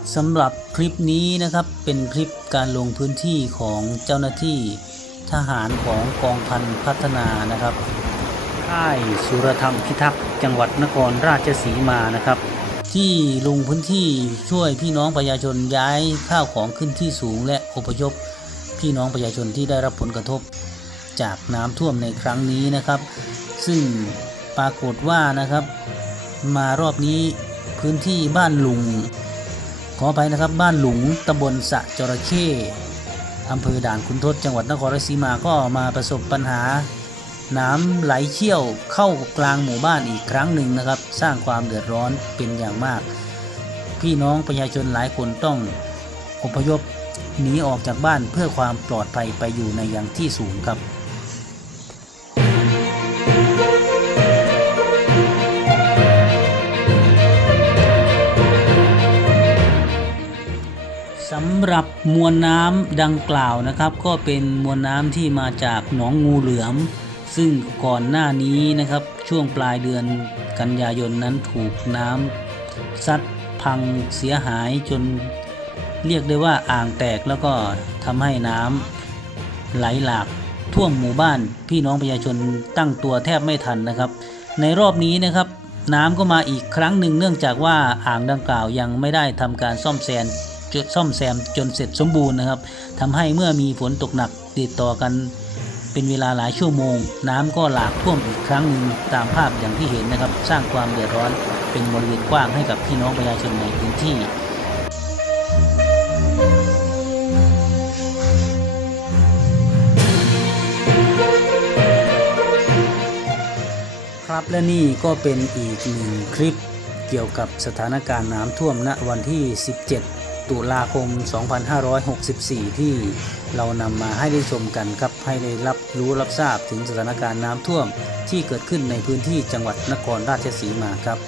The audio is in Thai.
ครับสำหรับคลิปนี้นะครับเป็นคลิปการลงพื้นที่ของเจ้าหน้าที่ทหารของกองพันพัฒนานะครับค่ายสุรธรรมพิทักษ์จังหวัดนครราชสีมานะครับ ที่ลงพื้นที่ช่วยพี่น้องประชาชนย้ายข้าวของขึ้นที่สูงและอพยพ พี่น้องประชาชนที่ได้รับผลกระทบ จากน้ำท่วมในครั้งนี้นะครับ ซึ่งปรากฏว่านะครับ มารอบนี้พื้นที่บ้านลุง ขออภัยนะครับบ้านหลุงตำบลสะจระเข้อำเภอด่านขุนทดจังหวัดนครราชสีมาก็มาประสบปัญหา น้ำไหลเชี่ยวเข้ากลางหมู่บ้านอีกครั้งหนึ่งนะครับ สร้างความเดือดร้อนเป็นอย่างมาก พี่น้องประชาชนหลายคนต้องอพยพหนีออกจากบ้านเพื่อความปลอดภัยไปอยู่ในอย่างที่สูงครับ สำหรับมวลน้ำดังกล่าวนะครับ ก็เป็นมวลน้ำที่มาจากหนองงูเหลือม ซึ่งก่อนหน้านี้นะครับช่วงปลายเดือนกันยายนนั้นถูกน้ำซัดพังเสียหายจนเรียกได้ว่าอ่างแตกแล้วก็ทำให้น้ำไหลหลากท่วมหมู่บ้านพี่น้องประชาชนตั้งตัวแทบไม่ทันนะครับ ในรอบนี้นะครับ น้ำก็มาอีกครั้งหนึ่งเนื่องจากว่าอ่างดังกล่าวยังไม่ได้ทำการซ่อมแซม ซ่อมแซมจนเสร็จสมบูรณ์นะครับทำให้เมื่อมีฝนตกหนักติดต่อกันเป็นเวลาหลายชั่วโมง น้ำก็หลากท่วมอีกครั้งหนึ่งตามภาพอย่างที่เห็นนะครับ สร้างความเดือดร้อนเป็นบริเวณกว้างให้กับพี่น้องประชาชนในพื้นที่ครับและนี่ก็เป็นอีกหนึ่งคลิปเกี่ยวกับสถานการณ์น้ำท่วมณวันที่ 17 ตุลาคม 2564 ที่เรานำมาให้ได้ชมกันครับให้ได้รับรู้รับทราบถึงสถานการณ์น้ำท่วมที่เกิดขึ้นในพื้นที่จังหวัดนครราชสีมาครับ